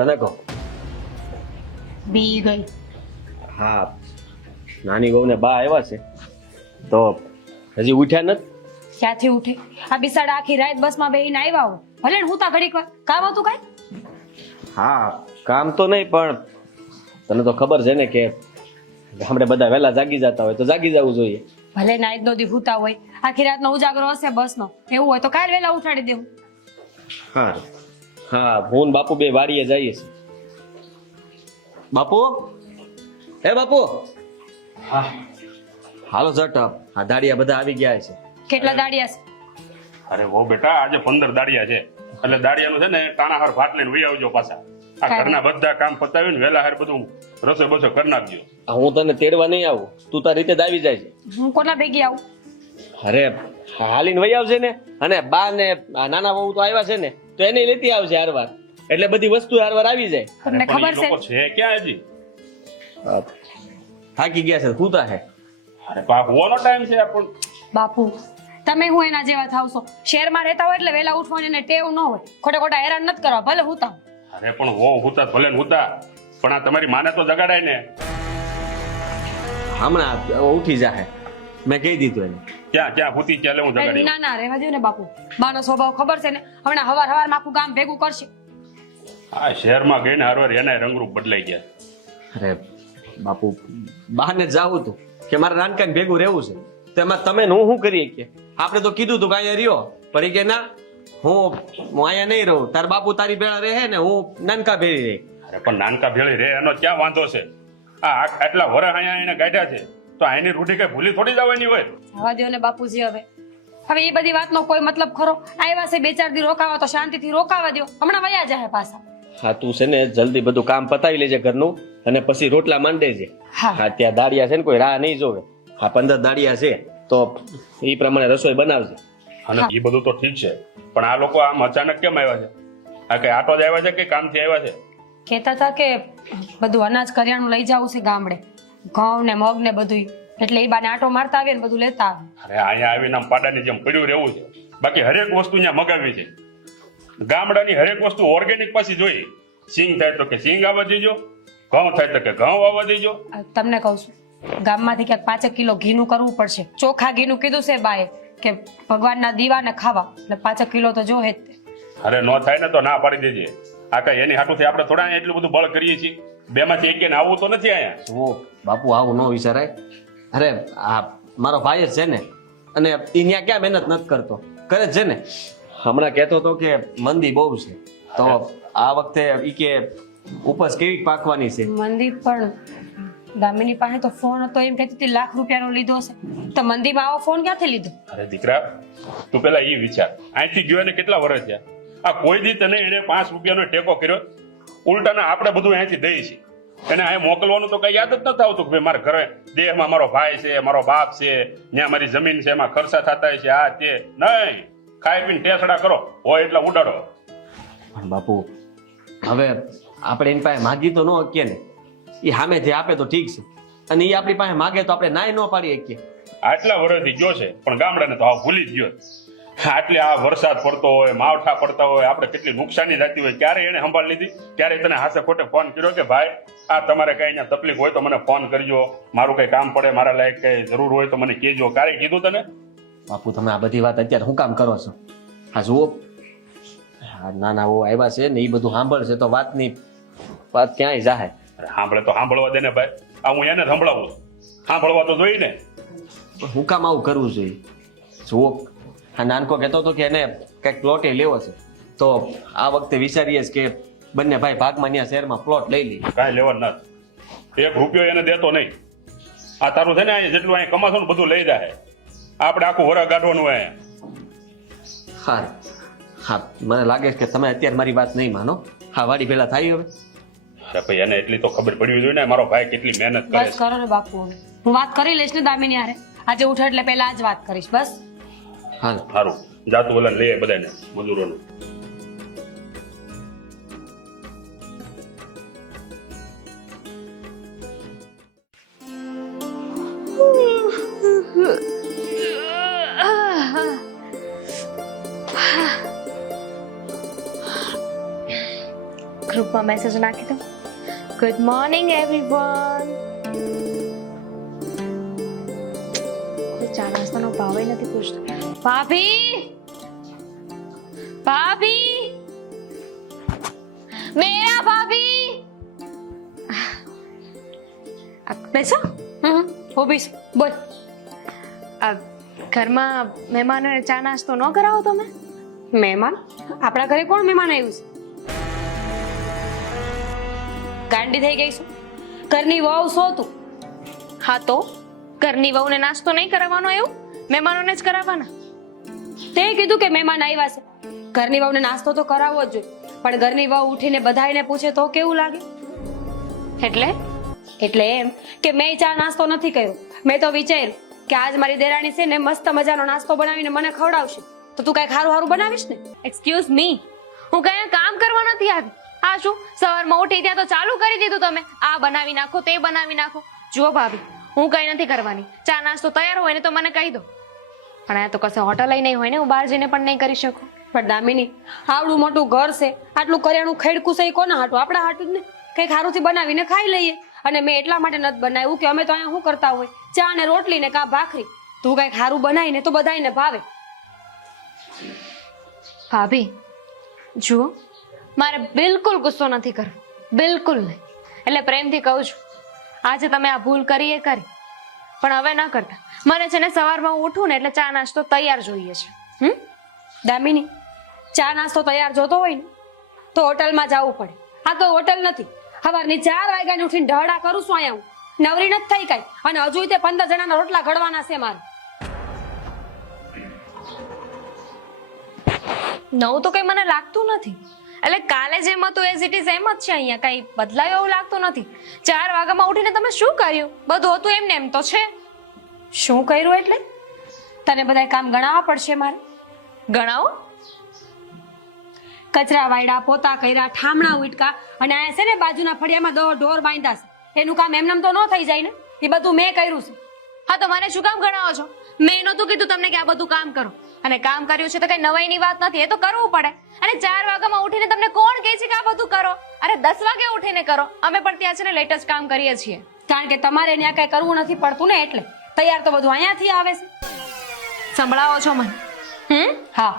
તને કહો. બી ગઈ. હા, નાની વહુ ને બા આવ્યા છે તો હજી ઉઠ્યા નથી. ક્યાંથી ઉઠે? આ બિસાડા આખી રાત બસમાં બેહીને આવ્યા હોય. ભલે ને હું તા ઘડીક વાર કામ હતું કાંઈ? હા, કામ તો નહીં, પણ તને તો ખબર છે ને કે ગામડે બધા વહેલા જાગી જતા હોય તો જાગી જવું જોઈએ. ભલે નાઈટ નો દી ભૂતા હોય, આખી રાતનો ઉજાગરો હશે બસનો, એવું હોય તો કાલ વહેલા ઉઠાડી દેવું. હા હા, હું ને બાપુ બે વાડીએ જઈએ છીએ. બાપુ, હે બાપુ. હા હાલો ઝટ, આ દાડિયા બધા આવી ગયા છે. કેટલા દાડિયા છે? અરે વો બેટા, આજે 15 દાડિયા છે એટલે દાડિયાનું છે ને ટાણાહાર ભાત લઈને વહી આવજો પાછા. આ ઘરના બધા કામ પતાવીને વેલા હાર બધું રસોઈ બસો કરી નાખજો. હું તને તેડવા નહીં આવું, તું તારી રીતે જ આવી જાય છે. હું કોના ભેગી આવું? અરે હાલીને વહી આવશે ને, અને બા ને આ નાના વહુ તો આવ્યા છે ને તો એને લેતી આવશે હારવાર, એટલે બધી વસ્તુ હારવાર આવી જાય. તમને પણ ખબર ઈ લોકો છે? છે ક્યાં હજી? થાકી ગયા છે, હુતા હે. અરે બા, હોવાનો ટાઈમ છે પણ બાપુ, તમે હું એના જેવા થાવશો? શહેરમાં રહેતા હોય એટલે વહેલા ઉઠવાની એને ટેવ ન હોય. ખોટા ખોટા હેરાન નથી કરવા, ભલે હુતા. અરે પણ હો હુતા ભલે ને હુતા, પણ આ તમારી માને તો જગાડાય ને. હમણાં ઉઠી જાહે, મેં કહી દીધું એને. ક્યાં ક્યાં હુતી ચાલે હું જગાડી ના ના, રહેવા દો ને બાપુ. બાનો સ્વભાવ ખબર છે ને, હમણાં હવારમાં આખું ગામ ભેગું કરશે. આ શહેરમાં ગઈને હારવાર એના રંગરૂપ બદલાઈ ગયા. અરે બાપુ, બહાને જાવું હતું કે મારા નાનકાને ભેગું રહેવું છે, તેમાં તમે ને હું શું કરીએ કે આપણે તો કીધું તું કે અહીંયા રહ્યો, પણ એ કે ના, હું અહીંયા નહીં રહું, તાર બાપુ તારી ભેળા રહે ને હું નાનકા ભેળી રહી. અરે પણ નાનકા ભેળી રે એનો ક્યાં વાંધો છે? આ આટલા વરસ અહીંયા એને ગાઢ્યા છે તો આની રૂઢી કઈ ભૂલી થોડી જવાની હોય. રહેવા દો ને બાપુજી. હવે એ બધી વાતનો કોઈ મતલબ ખરો? આવ્યા છે 2-4 દી રોકાવા તો શાંતિથી રોકાવા દો, હમણાં વયા જાય પાછા. હા, તું છે ને જલ્દી બધું કામ પતાવી લેજે ઘરનું, અને પછી રોટલા માંડે છે. હા. હા, ત્યાં દાડિયા છે ને કોઈ રાહ નહીં જોવે. હા, 15 દાડિયા છે તો એ પ્રમાણે રસોઈ બનાવજે. અને એ બધું તો ઠીક છે, પણ આ લોકો આમ અચાનક કેમ આવ્યા છે? આ કઈ આટો જ આવ્યા છે કે કામથી આવ્યા છે? કહેતા હતા કે બધું અનાજ કરિયાણું લઈ જવું છે ગામડે, ઘઉં ને મગ ને બધું, એટલે એ બાને આટો મારતા આવે ને બધું લેતા આવે. અરે અહીંયા આવીને આમ પાડાની જેમ પડ્યું રહેવું છે. બાકી હરેક વસ્તુ અહીંયા મગાવી છે. ગામડાની હરેક વસ્તુ ઓર્ગેનિક પાછી જોઈએ. સિંગ થાય તો કે સિંગ આવવા દેજો, ઘઉં થાય તો કે ઘઉં આવવા દેજો. તમને કહું છું, ગામમાંથી ક્યાંક 5 કિલો ઘીનું કરવું પડશે. ચોખા ઘીનું કીધું છે બાએ કે ભગવાનના દીવાને ખાવા, એટલે 5 કિલો તો જોહે જ તે. અરે નો થાય ને તો ના પાડી દેજે. આ કઈ એની હાટુથી આપણે થોડા અહીંયા એટલું બધું બળ કરીએ છીએ. બેમાંથી એક આવું તો નથી અહીંયા. જુઓ બાપુ, આવું ન વિચારાય. અરે આ મારો ભાઈ જ છે ને, અને એ ત્યાં ક્યાં મહેનત નથી કરતો, કરે જ છે ને. હમણાં કહેતો હતો કે મંદી બહુ છે, તો આ વખતે ઈ કે ઉપજ કેવી પાકવાની છે. મંદી? પણ દામિની પાસે તો ફોન હતો, એમ કહેતી હતી લાખ રૂપિયાનો લીધો છે. તો મંદીમાં આવો ફોન ક્યાંથી લીધો? અરે દીકરા, તું પેલા એ વિચાર, અહીંથી ગયો એને કેટલા વર્ષ થયા? આ કોઈ દી તને એને 5 રૂપિયાનો ટેકો કર્યો? ઉલટાના આપણે બધું અહીંથી દઈએ છીએ. એને અહીં મોકલવાનું તો કઈ યાદ જ નથી આવતું કે ભાઈ મારા ઘરે દેહમાં મારો ભાઈ છે, મારો બાપ છે, ત્યાં મારી જમીન છે, એમાં ખર્ચા થતા છે, આ તે નહીં. ખાઈ પીને ટેસડા કરો, હોય એટલા ઉડાડો. પણ બાપુ, હવે આપણે એની પાસે માગી તો ન શકીએ ને. એ સામેથી આપે તો ઠીક છે, અને એ આપણી પાસે માગે તો આપણે નાય ન પાડી શકીએ. આટલા વર્ષથી ગયો છે પણ ગામડાને તો આ ભૂલી જ ગયો. આટલે આ વરસાદ પડતો હોય, માવઠા પડતા હોય, આપણે કેટલી નુકસાની થતી હોય, ક્યારે એને સંભાળ લીધી? ક્યારે તને હાથે ખોટે ફોન કર્યો કે ભાઈ આ તમારે કઈ અહીંયા તકલીફ હોય તો મને ફોન કરજો, મારું કઈ કામ પડે, મારા લાયક કઈ જરૂર હોય તો મને કહેજો? ક્યારે કીધું તને? બાપુ, તમે આ બધી વાત અત્યારે શું કામ કરો છો? હા જુઓ, નાના ઓ આવ્યા છે ને, એ બધું સાંભળશે તો વાત ક્યાંય જાહે. સાંભળે તો સાંભળવા દે ને ભાઈ. આ હું એને સંભળાવું, સાંભળવા તો જોઈએ ને. હું કામ આવું કરવું જોઈએ? જુઓ, આ નાનકો કહેતો હતો કે એને કંઈક પ્લોટ લેવો છે, તો આ વખતે વિચારીએ કે બંને ભાઈ ભાગમાં ત્યાં શહેરમાં પ્લોટ લઈ લઈએ. કાંઈ લેવાનું નથી, 1 રૂપિયો એને દેતો નહીં. આ તારું છે ને અહીંયા જેટલું અહીંયા કમાશો ને બધું લઈ જાય. આપણે આખું વરસ ગાઢવાનું અહીંયા. હા હા, મને લાગે છે કે તમે અત્યારે મારી વાત નહીં માનો. હા, વાડી ભેળા થાય હવે. અરે ભાઈ, એને એટલી તો ખબર પડવી જોઈએ ને મારો ભાઈ કેટલી મહેનત કરે બસ કરો ને બાપુ, હવે હું વાત કરી લઈશ ને દામિની હારે. આજે ઉઠે એટલે પહેલા આજ વાત કરીશ. બસ હા, સારું, જાતું બોલા લઈએ બધાને મજૂરોને. ગ્રુપમાં મેસેજ નાખી દઉં. Good morning everyone. કોઈ ચા નાસ્તાનો ભાવ નથી પૂછતો. ભાભી, ભાભી, મેરા ભાભી. બેસો. ઊભી છું. બોલ. આ ઘરમાં મહેમાનોને ચા નાસ્તો ન કરાવો તમે? મહેમાન? આપણા ઘરે કોણ મહેમાન આવ્યું છે? ગાંડી થઈ ગઈ છું. ઘરની વહુ છો તું. હા તો ઘરની વહુને નાસ્તો નહીં કરાવવાનો એવું? મહેમાનોને જ કરાવવાના. તે કીધું કે મહેમાન આવ્યા છે, ઘરની વહુને નાસ્તો તો કરાવવો જ જોઈએ. પણ ઘરની વહુ ઉઠીને બધાયને પૂછે તો કેવું લાગે? એટલે એટલે એમ કે મેં ચા નાસ્તો નથી કર્યો. મેં તો વિચાર્યું કે આજ મારી દેરાણી છે ને મસ્ત મજાનો નાસ્તો બનાવીને મને ખવડાવશે, તો તું કઈ ખારું ખારું બનાવીશ ને? એક્સક્યુઝ મી, હું કઈ કામ કરવા નથી આવી. આ શું સવારમાં ઉઠી ત્યાં તો ચાલુ કરી દીધું તમે, આ બનાવી નાખો તે બનાવી નાખો. જુઓ ભાભી, હું કઈ નથી કરવાની. ચા નાસ્તો તૈયાર હોય ને તો મને કહી દો. પણ આ તો કશે હોટલ નહીં હોય ને, હું બહાર જઈને પણ નહીં કરી શકું. પણ દામિની, આવડું મોટું ઘર છે, આટલું કરિયાણું ખેડકું છે, કોના હાટું? આપણા હાટું જ ને. કઈ ખારુંથી બનાવીને ખાઈ લઈએ. અને મેં એટલા માટે નથી બનાવ્યું કે અમે તો અહીંયા શું કરતા હોય, ચા ને રોટલી ને કા ભાખરી. તું કઈ ખારું બનાવીને તો બધાયને ભાવે. ભાભી જુઓ, મારે બિલકુલ ગુસ્સો નથી કરવો, બિલકુલ નહીં. એટલે પ્રેમથી કહું છું, આજે તમે આ ભૂલ કરી એ કરી, પણ હવે ના કરતા. મને છે ને સવારમાં હું ઉઠું ને એટલે ચા નાસ્તો તૈયાર જોઈએ છે. દામિની, ચા નાસ્તો તૈયાર જોતો હોય ને તો હોટલમાં જવું પડે. આ તો હોટલ નથી. સવારની 4 વાગ્યાની ઉઠીને ઢહડા કરું છું અહીંયા હું. નવરી નથી થઈ કઈ. અને હજુ તે 15 જણાના રોટલા ઘડવાના છે મારે. નવું તો કઈ મને લાગતું નથી. એટલે કાલે જેમ હતું એઝ ઇટ ઇઝ એમ જ છે. અહીંયા કઈ બદલાયું એવું લાગતું નથી. 4 વાગ્યામાં ઉઠીને તમે શું કર્યું? બધું હતું એમને એમ તો છે. શું કર્યું એટલે? તને બધા કામ ગણાવવા પડશે મારે. ગણાવો. કચરા વાયડા, પોતા કર્યા, ઠામણા ઉટકા, અને આ છે ને બાજુના ફળિયામાં ઢોર બાંધ્યા છે. એનું કામ એમનેમ તો ન થઈ જાય ને. એ બધું મેં કર્યું છે. હા તો મને શું કામ ગણાવો છો? મેં નહોતું કીધું તમને કે આ બધું કામ કરો. અને કામ કર્યું છે તો કઈ નવાઈની વાત નથી, એ તો કરવું પડે. અને 4 વાગ્યામાં ઉઠીને તમને કોણ કહે છે કે આ બધું કરો? અરે 10 વાગે ઉઠીને કરો. અમે પણ ત્યાં છે ને લેટ જ કામ કરીએ છીએ. કારણ કે તમારે ત્યાં કઈ કરવું નથી પડતું ને, એટલે તૈયાર તો બધું અહીંયાથી આવે છે. સંભળાવો છો મને? હા,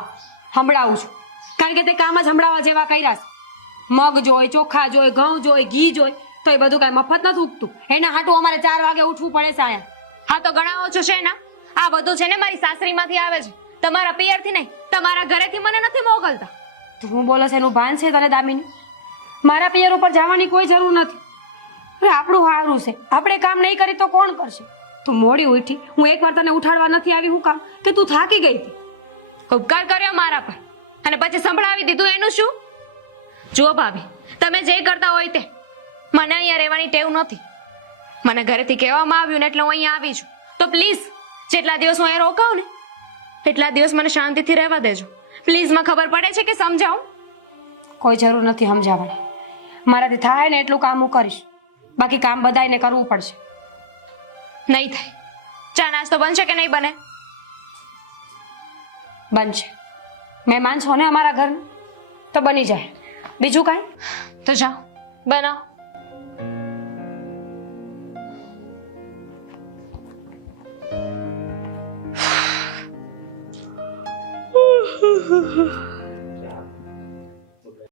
સંભળાવું છું. કારણ કે તે કામ જ સંભળાવવા જેવા કર્યા છે. મગ જોઈ, ચોખા જોઈ, ઘઉં જોઈ, ઘી જોઈ, તો એ બધું કઈ મફત નથી ઉગતું. એના હાટું અમારે 4 વાગે ઉઠવું પડે છે અહીંયા. હા તો ગણાવો છો છે ને? આ બધું છે ને મારી સાસરીમાંથી આવે છે, તમારા પિયરથી નહીં. તમારા ઘરેથી મને નથી મોકલતા. તું બોલે છે એનું ભાન છે તને દામિની? મારા પિયર ઉપર જવાની કોઈ જરૂર નથી. અરે આપણું સારું છે, આપણે કામ નહીં કરી તો કોણ કરશે? તું મોડી ઉઠી, હું એકવાર તને ઉઠાડવા નથી આવી. હું કામ કે તું થાકી ગઈ હતી? ઉપકાર કર્યો મારા પર અને પછી સંભળાવી દીધું, એનું શું? જુઓ ભાભી, તમે જે કરતા હોય તે. મને અહીંયા રહેવાની ટેવ નથી. મને ઘરેથી કહેવામાં આવ્યું ને એટલે હું અહીંયા આવી છું. તો પ્લીઝ જેટલા દિવસ હું અહીંયા રોકાઉં ને એટલા દિવસ મને શાંતિથી રહેવા દેજો. પ્લીઝ. મને ખબર પડે છે કે સમજાવું? કોઈ જરૂર નથી સમજાવવાની. મારાથી થાય ને એટલું કામ હું કરીશ. બાકી કામ બધાયને કરવું પડશે. નહીં થાય. ચા નાસ્તો બનશે કે નહીં બને? બનશે. મહેમાન છો ને અમારા ઘરના, તો બની જાય. બીજું કાંઈ? તો જાઓ બનાવો.